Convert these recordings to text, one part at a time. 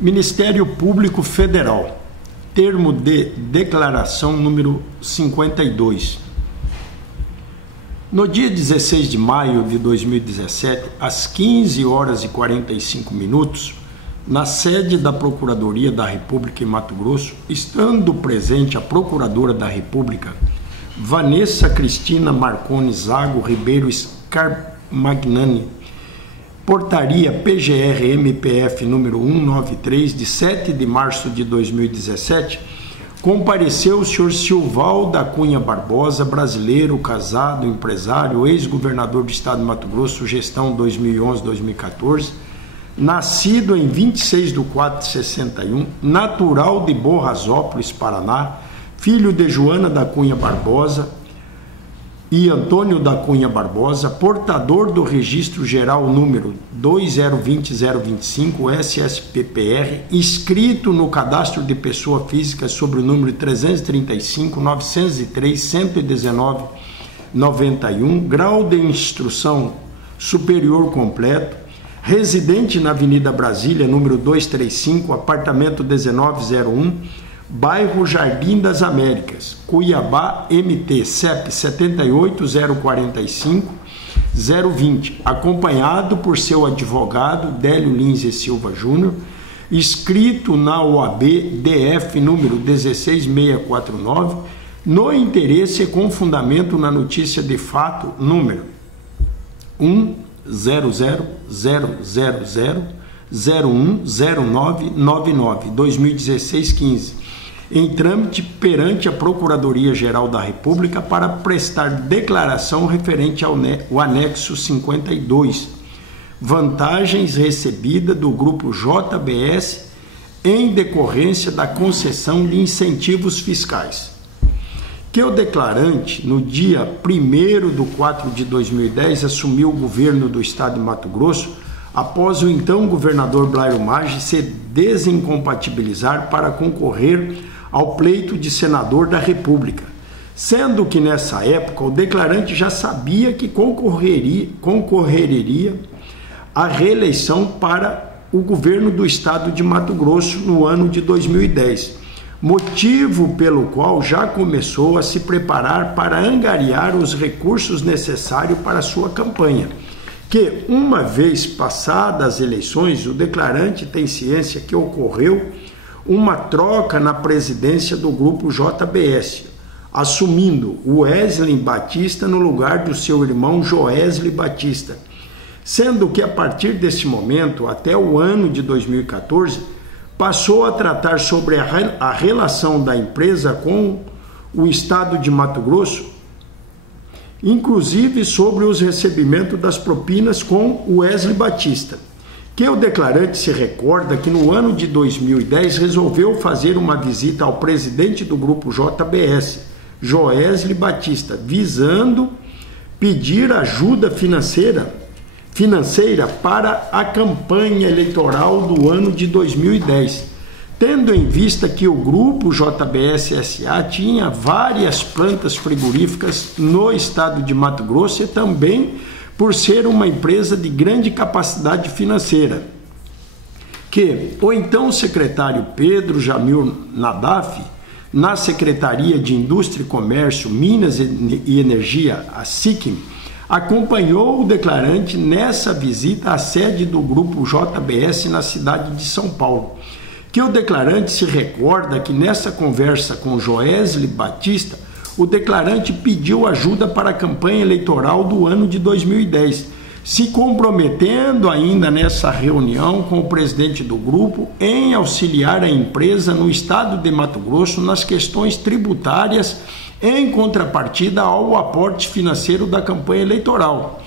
Ministério Público Federal, termo de declaração número 52. No dia 16 de maio de 2017, às 15 horas e 45 minutos, na sede da Procuradoria da República em Mato Grosso, estando presente a Procuradora da República, Vanessa Cristina Marconi Zago Ribeiro Scarmagnani, portaria PGR-MPF número 193, de 7 de março de 2017, compareceu o senhor Silval da Cunha Barbosa, brasileiro, casado, empresário, ex-governador do estado de Mato Grosso, gestão 2011-2014, nascido em 26/4/61, natural de Borrasópolis, Paraná, filho de Joana da Cunha Barbosa e Antônio da Cunha Barbosa, portador do registro geral número 2020025 SSPPR, inscrito no cadastro de pessoa física sobre o número 335.903.119.91, grau de instrução superior completo, residente na Avenida Brasília, número 235, apartamento 1901, bairro Jardim das Américas, Cuiabá, MT, CEP 78045020, acompanhado por seu advogado Délio Lins e Silva Júnior, inscrito na OAB DF número 16649, no interesse e com fundamento na notícia de fato número 10000010999 2016-15, em trâmite perante a Procuradoria-Geral da República para prestar declaração referente ao anexo 52, vantagens recebidas do Grupo JBS em decorrência da concessão de incentivos fiscais. Que o declarante, no dia 1º/4/2010, assumiu o governo do estado de Mato Grosso após o então governador Blairo Maggi se desincompatibilizar para concorrer ao pleito de senador da República, sendo que nessa época o declarante já sabia que concorreria à reeleição para o governo do estado de Mato Grosso no ano de 2010, motivo pelo qual já começou a se preparar para angariar os recursos necessários para a sua campanha, que, uma vez passadas as eleições, o declarante tem ciência que ocorreu uma troca na presidência do grupo JBS, assumindo o Wesley Batista no lugar do seu irmão Joesley Batista, sendo que a partir desse momento, até o ano de 2014, passou a tratar sobre a relação da empresa com o estado de Mato Grosso, inclusive sobre os recebimentos das propinas com o Wesley Batista, que o declarante se recorda que no ano de 2010 resolveu fazer uma visita ao presidente do grupo JBS, Joesley Batista, visando pedir ajuda financeira para a campanha eleitoral do ano de 2010, tendo em vista que o grupo JBS S.A. tinha várias plantas frigoríficas no estado de Mato Grosso e também por ser uma empresa de grande capacidade financeira, que o então secretário Pedro Jamil Nadaf, na Secretaria de Indústria e Comércio, Minas e Energia, a SICM, acompanhou o declarante nessa visita à sede do grupo JBS na cidade de São Paulo, que o declarante se recorda que nessa conversa com Joesley Batista, o declarante pediu ajuda para a campanha eleitoral do ano de 2010, se comprometendo ainda nessa reunião com o presidente do grupo em auxiliar a empresa no estado de Mato Grosso nas questões tributárias em contrapartida ao aporte financeiro da campanha eleitoral,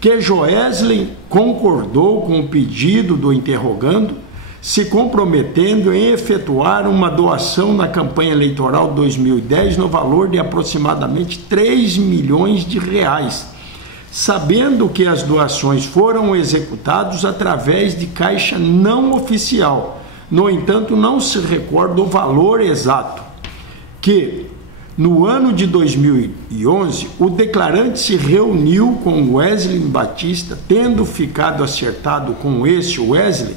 que Joesley concordou com o pedido do interrogando, se comprometendo em efetuar uma doação na campanha eleitoral 2010 no valor de aproximadamente 3 milhões de reais, sabendo que as doações foram executadas através de caixa não oficial. No entanto, não se recorda o valor exato, que no ano de 2011 o declarante se reuniu com Wesley Batista, tendo ficado acertado com esse Wesley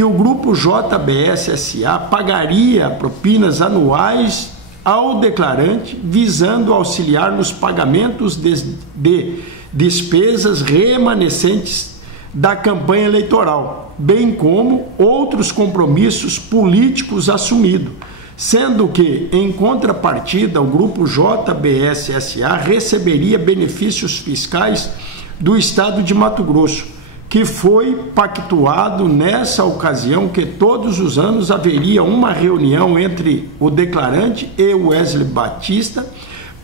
que o grupo JBS S.A. pagaria propinas anuais ao declarante, visando auxiliar nos pagamentos de despesas remanescentes da campanha eleitoral, bem como outros compromissos políticos assumidos, sendo que, em contrapartida, o grupo JBS S.A. receberia benefícios fiscais do Estado de Mato Grosso, que foi pactuado nessa ocasião que todos os anos haveria uma reunião entre o declarante e o Wesley Batista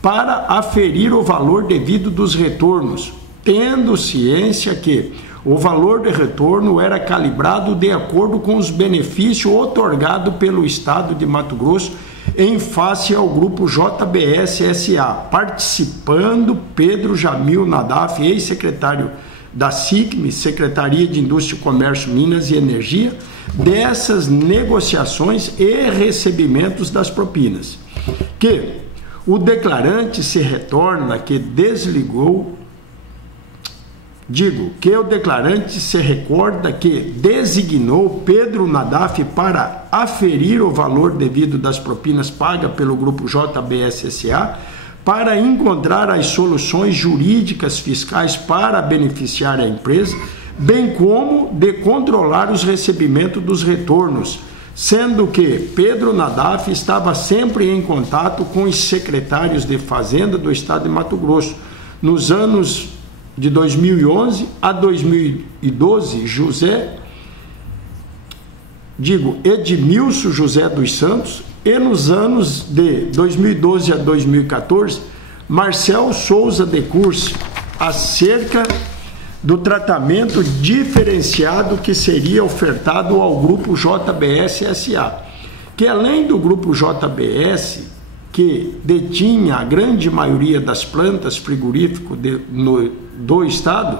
para aferir o valor devido dos retornos, tendo ciência que o valor de retorno era calibrado de acordo com os benefícios otorgados pelo Estado de Mato Grosso em face ao grupo JBS S.A., participando Pedro Jamil Nadaf, ex-secretário da SICM, Secretaria de Indústria, Comércio, Minas e Energia, dessas negociações e recebimentos das propinas. Que o declarante se retorna que o declarante se recorda que designou Pedro Nadaf para aferir o valor devido das propinas pagas pelo grupo JBS S.A., para encontrar as soluções jurídicas fiscais para beneficiar a empresa, bem como de controlar os recebimentos dos retornos, sendo que Pedro Nadaf estava sempre em contato com os secretários de Fazenda do Estado de Mato Grosso. Nos anos de 2011 a 2012, Edmilson José dos Santos, e nos anos de 2012 a 2014, Marcel Souza de Curso, acerca do tratamento diferenciado que seria ofertado ao grupo JBS S.A., que além do grupo JBS, que detinha a grande maioria das plantas frigoríficas do estado,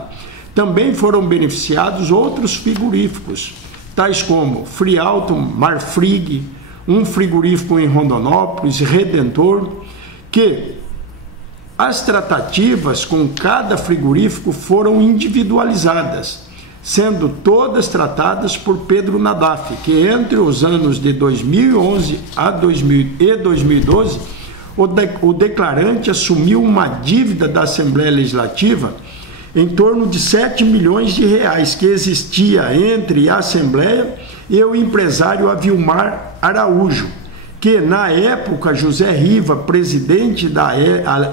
também foram beneficiados outros frigoríficos, tais como Frialto, Marfrig, um frigorífico em Rondonópolis, Redentor, que as tratativas com cada frigorífico foram individualizadas, sendo todas tratadas por Pedro Nadaf, que entre os anos de 2011 a 2012, o declarante assumiu uma dívida da Assembleia Legislativa em torno de 7 milhões de reais que existia entre a Assembleia e o empresário Avilmar Araújo, que na época José Riva, presidente da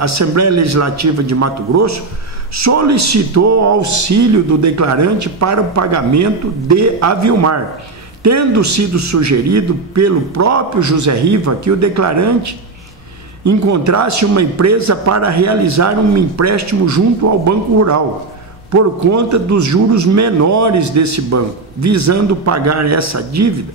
Assembleia Legislativa de Mato Grosso, solicitou auxílio do declarante para o pagamento de Avilmar, tendo sido sugerido pelo próprio José Riva que o declarante encontrasse uma empresa para realizar um empréstimo junto ao Banco Rural, por conta dos juros menores desse banco, visando pagar essa dívida,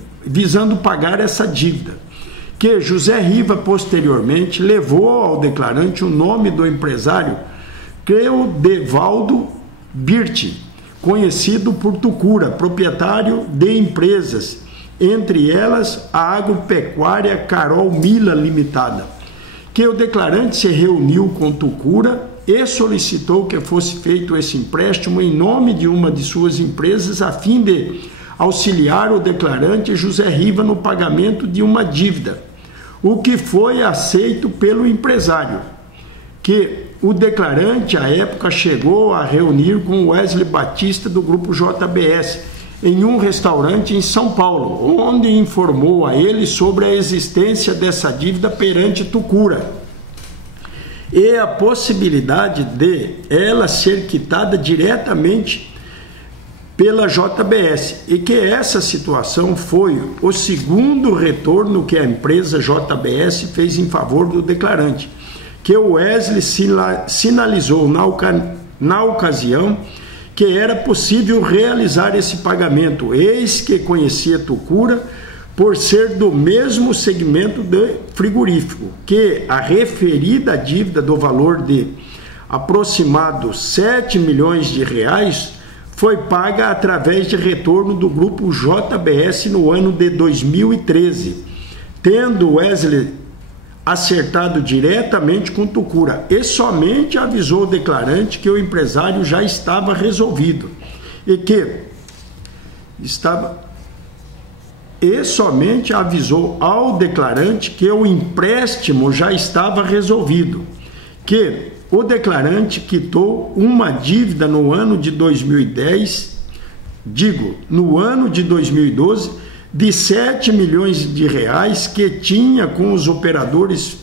que José Riva posteriormente levou ao declarante o nome do empresário Cleodevaldo Birti, conhecido por Tucura, proprietário de empresas, entre elas a Agropecuária Carol Mila Limitada, que o declarante se reuniu com Tucura e solicitou que fosse feito esse empréstimo em nome de uma de suas empresas a fim de auxiliar o declarante José Riva no pagamento de uma dívida, o que foi aceito pelo empresário, que o declarante à época chegou a reunir com Wesley Batista do grupo JBS em um restaurante em São Paulo, onde informou a ele sobre a existência dessa dívida perante Tucura e a possibilidade de ela ser quitada diretamente pela JBS, e que essa situação foi o segundo retorno que a empresa JBS fez em favor do declarante, que o Wesley sinalizou na ocasião que era possível realizar esse pagamento, eis que conhecia Tucura por ser do mesmo segmento de frigorífico, que a referida dívida do valor de aproximados 7 milhões de reais foi paga através de retorno do grupo JBS no ano de 2013, tendo Wesley acertado diretamente com Tucura e somente avisou o declarante que o empresário já estava resolvido e que estava e somente avisou ao declarante que o empréstimo já estava resolvido, que o declarante quitou uma dívida no ano de 2012, de 7 milhões de reais que tinha com os operadores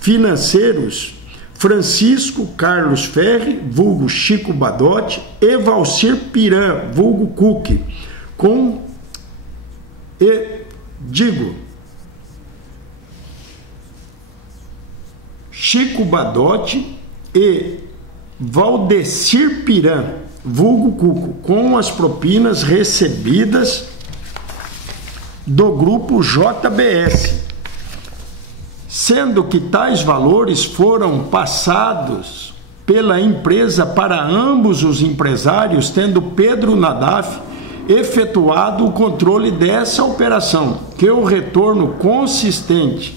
financeiros Francisco Carlos Ferri, vulgo Chico Badotti, e Valcir Piran, vulgo Cook, Chico Badotti e Valdecir Piran, vulgo Cuco, com as propinas recebidas do grupo JBS, sendo que tais valores foram passados pela empresa para ambos os empresários, tendo Pedro Nadaf efetuado o controle dessa operação, que o retorno consistente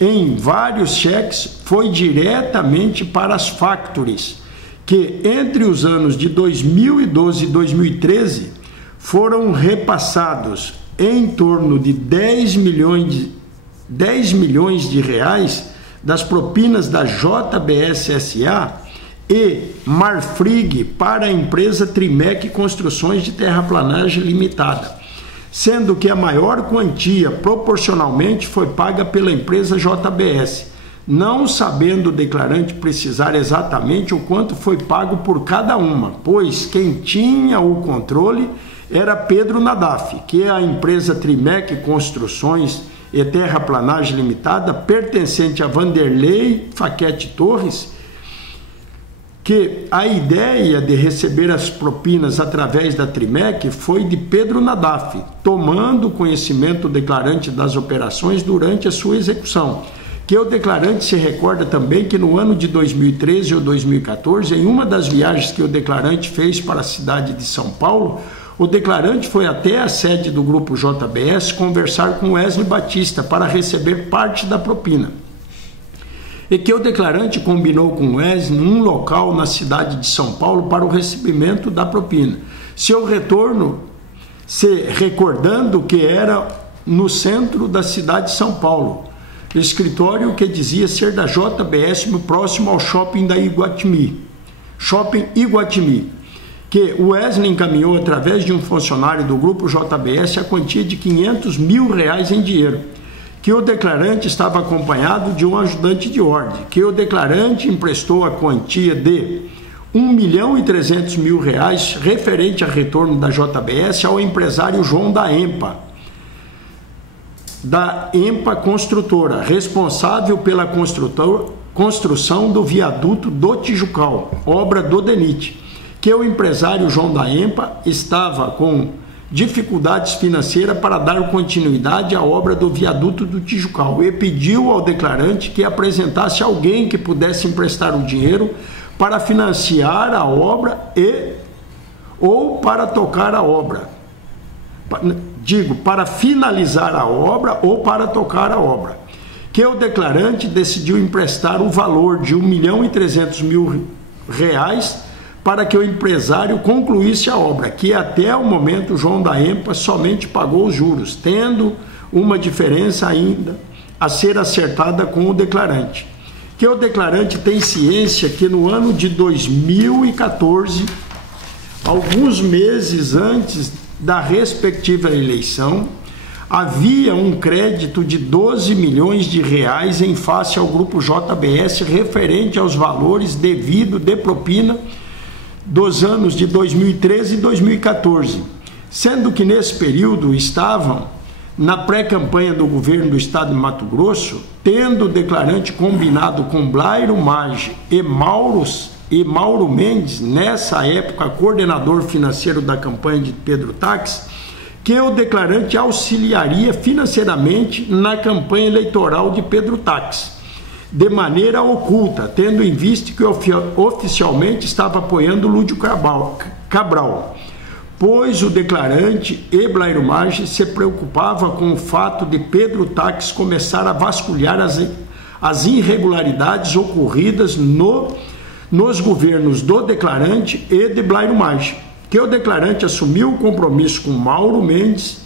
em vários cheques foi diretamente para as factories, que entre os anos de 2012 e 2013 foram repassados em torno de 10 milhões de reais das propinas da JBS S.A. e Marfrig para a empresa Trimec Construções de Terraplanagem Limitada, sendo que a maior quantia proporcionalmente foi paga pela empresa JBS, não sabendo o declarante precisar exatamente o quanto foi pago por cada uma, pois quem tinha o controle era Pedro Nadaf, que é a empresa Trimec Construções e Terraplanagem Limitada, pertencente a Vanderlei Faquete Torres, que a ideia de receber as propinas através da Trimec foi de Pedro Nadaf, tomando conhecimento o declarante das operações durante a sua execução. Que o declarante se recorda também que no ano de 2013 ou 2014, em uma das viagens que o declarante fez para a cidade de São Paulo, o declarante foi até a sede do grupo JBS conversar com Wesley Batista para receber parte da propina. E que o declarante combinou com Wesley num local na cidade de São Paulo para o recebimento da propina. Seu retorno, se recordando que era no centro da cidade de São Paulo, escritório que dizia ser da JBS, próximo ao Shopping Iguatemi, que o Wesley encaminhou através de um funcionário do grupo JBS a quantia de R$500 mil em dinheiro, que o declarante estava acompanhado de um ajudante de ordem, que o declarante emprestou a quantia de R$1.300.000 referente a retorno da JBS ao empresário João da EMPA Construtora, responsável pela construção do viaduto do Tijucal, obra do DENIT, que o empresário João da EMPA estava com dificuldades financeiras para dar continuidade à obra do viaduto do Tijucal e pediu ao declarante que apresentasse alguém que pudesse emprestar o dinheiro para financiar a obra ou para tocar a obra. Para finalizar a obra ou para tocar a obra. Que o declarante decidiu emprestar o valor de R$1.300.000 para que o empresário concluísse a obra, que até o momento João da EMPA somente pagou os juros, tendo uma diferença ainda a ser acertada com o declarante. Que o declarante tem ciência que no ano de 2014, alguns meses antes da respectiva eleição, havia um crédito de R$12 milhões em face ao grupo JBS referente aos valores devidos de propina dos anos de 2013 e 2014, sendo que nesse período estavam na pré-campanha do governo do estado de Mato Grosso, tendo o declarante combinado com Blairo Maggi e Mauro Mendes, nessa época coordenador financeiro da campanha de Pedro Táxi, que o declarante auxiliaria financeiramente na campanha eleitoral de Pedro Táxi, de maneira oculta, tendo em vista que oficialmente estava apoiando Lúdio Cabral, pois o declarante e Blairo Maggi se preocupava com o fato de Pedro Táxi começar a vasculhar as irregularidades ocorridas nos governos do declarante e de Blairo Maggi, que o declarante assumiu o compromisso com Mauro Mendes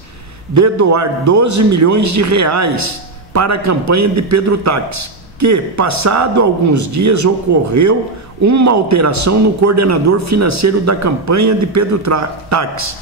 de doar 12 milhões de reais para a campanha de Pedro Taques, que, passado alguns dias, ocorreu uma alteração no coordenador financeiro da campanha de Pedro Taques,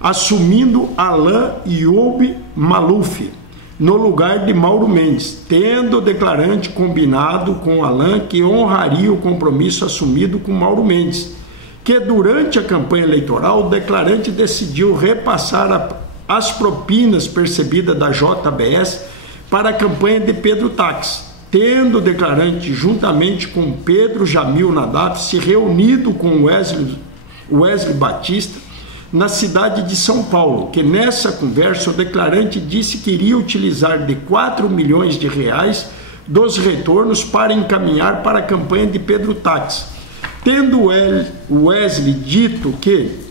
assumindo Alain Youb Maluf no lugar de Mauro Mendes, tendo o declarante combinado com Alain que honraria o compromisso assumido com Mauro Mendes, que durante a campanha eleitoral o declarante decidiu repassar as propinas percebidas da JBS para a campanha de Pedro Taques, tendo o declarante, juntamente com Pedro Jamil Nadaf, se reunido com Wesley Batista na cidade de São Paulo, que nessa conversa o declarante disse que iria utilizar de 4 milhões de reais dos retornos para encaminhar para a campanha de Pedro Taques, tendo Wesley dito que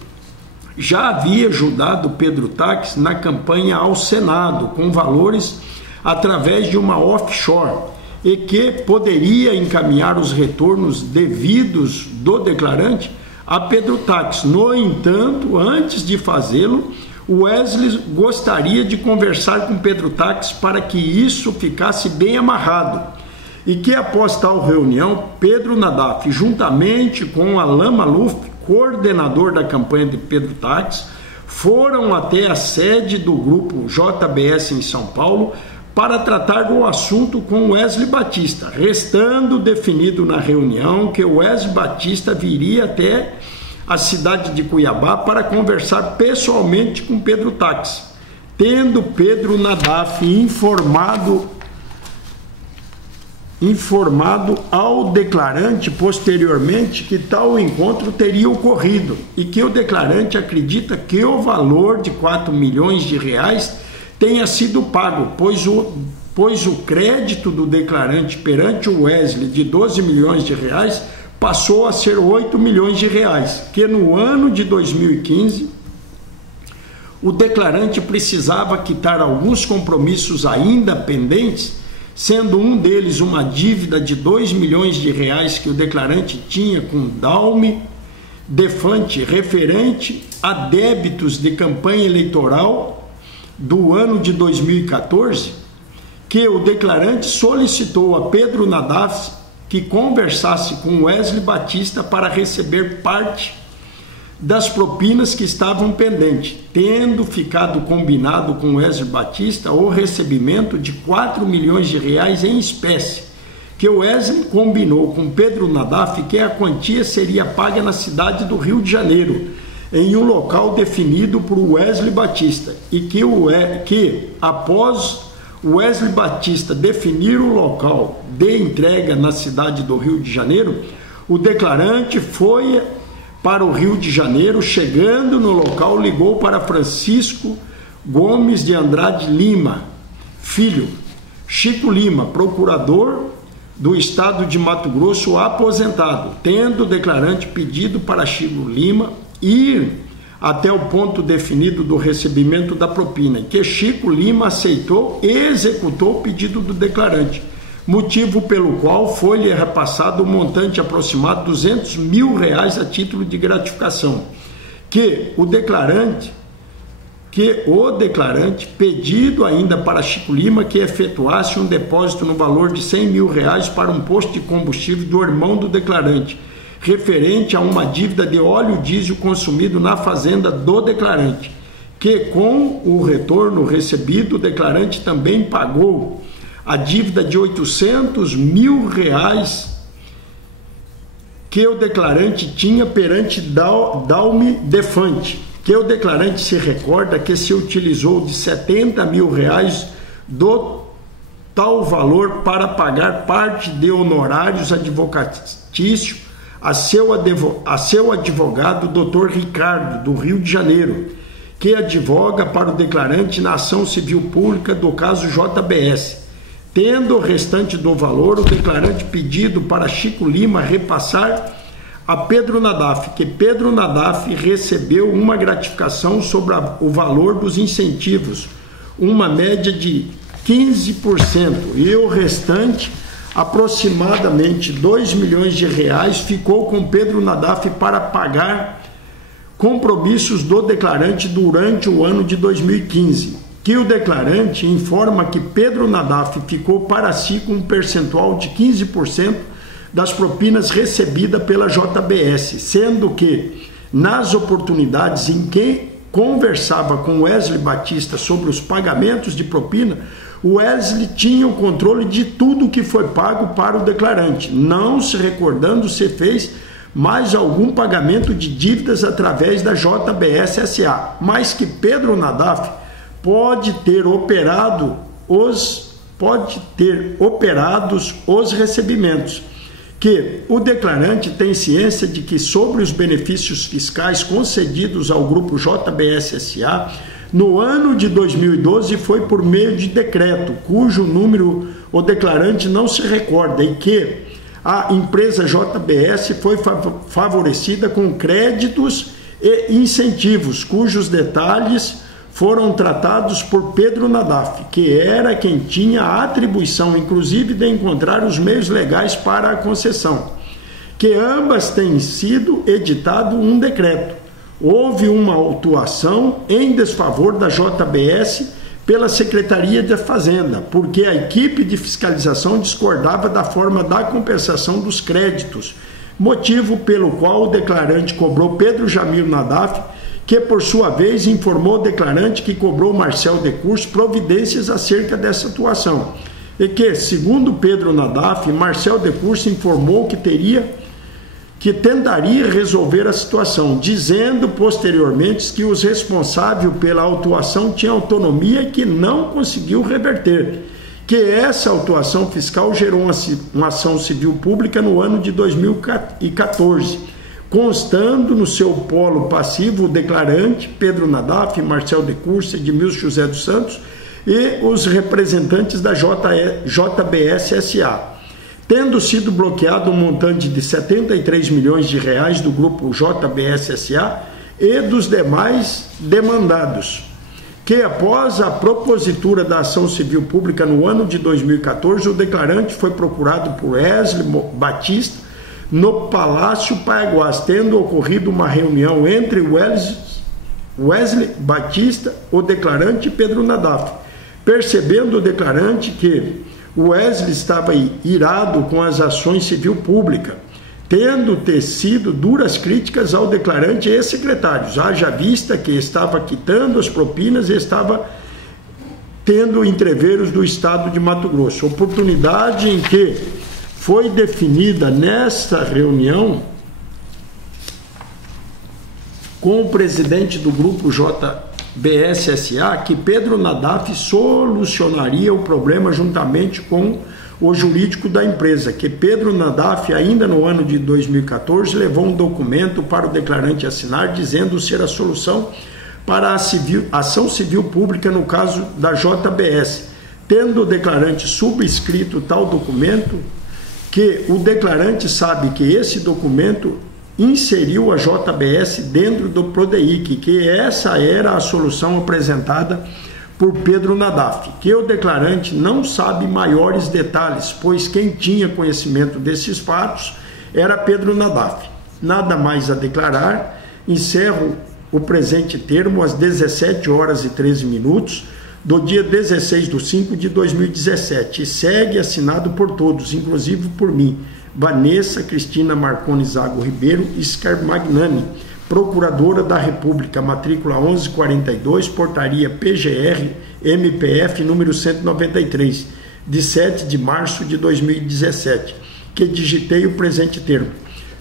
já havia ajudado Pedro Taques na campanha ao Senado com valores através de uma offshore e que poderia encaminhar os retornos devidos do declarante a Pedro Taques. No entanto, antes de fazê-lo, Wesley gostaria de conversar com Pedro Taques para que isso ficasse bem amarrado e que após tal reunião, Pedro Nadaf, juntamente com Alain Maluf, coordenador da campanha de Pedro Taques, foram até a sede do grupo JBS em São Paulo para tratar do assunto com Wesley Batista, restando definido na reunião que Wesley Batista viria até a cidade de Cuiabá para conversar pessoalmente com Pedro Taques, tendo Pedro Nadaf informado ao declarante posteriormente que tal encontro teria ocorrido e que o declarante acredita que o valor de 4 milhões de reais tenha sido pago, pois o crédito do declarante perante o Wesley de 12 milhões de reais passou a ser 8 milhões de reais, que no ano de 2015 o declarante precisava quitar alguns compromissos ainda pendentes, sendo um deles uma dívida de 2 milhões de reais que o declarante tinha com Daume Defante, referente a débitos de campanha eleitoral do ano de 2014, que o declarante solicitou a Pedro Nadaf que conversasse com Wesley Batista para receber parte das propinas que estavam pendentes, tendo ficado combinado com Wesley Batista o recebimento de 4 milhões de reais em espécie, que o Wesley combinou com Pedro Nadaf que a quantia seria paga na cidade do Rio de Janeiro, em um local definido por Wesley Batista, e que após Wesley Batista definir o local de entrega na cidade do Rio de Janeiro, o declarante foi para o Rio de Janeiro. Chegando no local, ligou para Francisco Gomes de Andrade Lima, filho, Chico Lima, procurador do estado de Mato Grosso, aposentado, tendo o declarante pedido para Chico Lima ir até o ponto definido do recebimento da propina, que Chico Lima aceitou e executou o pedido do declarante, motivo pelo qual foi-lhe repassado um montante aproximado de 200 mil reais a título de gratificação, que o declarante pedido ainda para Chico Lima que efetuasse um depósito no valor de 100 mil reais para um posto de combustível do irmão do declarante, referente a uma dívida de óleo diesel consumido na fazenda do declarante, que com o retorno recebido, o declarante também pagou a dívida de 800 mil reais que o declarante tinha perante Daume Defante, que o declarante se recorda que se utilizou de 70 mil reais do tal valor para pagar parte de honorários advocatícios a seu advogado, Dr. Ricardo, do Rio de Janeiro, que advoga para o declarante na ação civil pública do caso JBS, tendo o restante do valor o declarante pedido para Chico Lima repassar a Pedro Nadaf, que Pedro Nadaf recebeu uma gratificação sobre o valor dos incentivos, uma média de 15%, e o restante, aproximadamente 2 milhões de reais, ficou com Pedro Nadaf para pagar compromissos do declarante durante o ano de 2015, que o declarante informa que Pedro Nadaf ficou para si com um percentual de 15% das propinas recebidas pela JBS, sendo que, nas oportunidades em que conversava com Wesley Batista sobre os pagamentos de propina, Wesley tinha o controle de tudo que foi pago para o declarante, não se recordando se fez mais algum pagamento de dívidas através da JBS SA, mas que Pedro Nadaf pode ter operados os recebimentos, que o declarante tem ciência de que sobre os benefícios fiscais concedidos ao grupo JBS SA no ano de 2012 foi por meio de decreto, cujo número o declarante não se recorda, e que a empresa JBS foi favorecida com créditos e incentivos, cujos detalhes foram tratados por Pedro Nadaf, que era quem tinha a atribuição, inclusive, de encontrar os meios legais para a concessão, que ambas têm sido editado um decreto. Houve uma autuação em desfavor da JBS pela Secretaria de Fazenda, porque a equipe de fiscalização discordava da forma da compensação dos créditos, motivo pelo qual o declarante cobrou Pedro Jamil Nadaf, que por sua vez informou o declarante que cobrou Marcel Decurso providências acerca dessa atuação, e que, segundo Pedro Nadaf, Marcel Decurso informou que tentaria resolver a situação, dizendo posteriormente que os responsáveis pela autuação tinham autonomia e que não conseguiu reverter, que essa autuação fiscal gerou uma ação civil pública no ano de 2014, constando no seu polo passivo o declarante Pedro Nadaf, Marcel Decurso, Edmilson José dos Santos e os representantes da JBS SA, tendo sido bloqueado um montante de 73 milhões de reais do grupo JBS SA e dos demais demandados, que após a propositura da ação civil pública no ano de 2014, o declarante foi procurado por Wesley Batista no Palácio Paiaguás, tendo ocorrido uma reunião entre Wesley Batista, o declarante, e Pedro Nadaf. Percebendo o declarante que Wesley estava irado com as ações civil pública, tendo tecido duras críticas ao declarante e secretários, haja vista que estava quitando as propinas e estava tendo entreveros do estado de Mato Grosso. Oportunidade em que foi definida nesta reunião com o presidente do grupo JBS SA que Pedro Nadaf solucionaria o problema juntamente com o jurídico da empresa, que Pedro Nadaf, ainda no ano de 2014, levou um documento para o declarante assinar, dizendo ser a solução para a ação civil pública no caso da JBS, tendo o declarante subscrito tal documento, que o declarante sabe que esse documento inseriu a JBS dentro do PRODEIC, que essa era a solução apresentada por Pedro Nadaf, que o declarante não sabe maiores detalhes, pois quem tinha conhecimento desses fatos era Pedro Nadaf. Nada mais a declarar, encerro o presente termo às 17 horas e 13 minutos do dia 16 de 5 de 2017 e segue assinado por todos, inclusive por mim, Vanessa Cristina Marconi Zago Ribeiro Scarmagnani, Procuradora da República, matrícula 1142, portaria PGR MPF número 193, de 7 de março de 2017, que digitei o presente termo.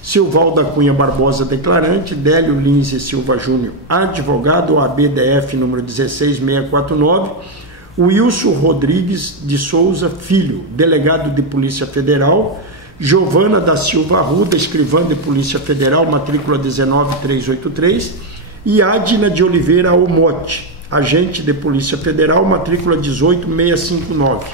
Silvalda Cunha Barbosa, declarante, Délio Lins e Silva Júnior, advogado, ABDF número 16649, Wilson Rodrigues de Souza Filho, delegado de Polícia Federal, Giovana da Silva Arruda, escrivã de Polícia Federal, matrícula 19383, e Adina de Oliveira Omote, agente de Polícia Federal, matrícula 18659.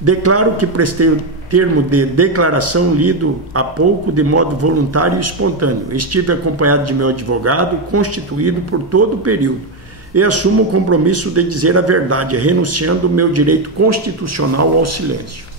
Declaro que prestei o termo de declaração lido há pouco de modo voluntário e espontâneo. Estive acompanhado de meu advogado, constituído por todo o período, e assumo o compromisso de dizer a verdade, renunciando o meu direito constitucional ao silêncio.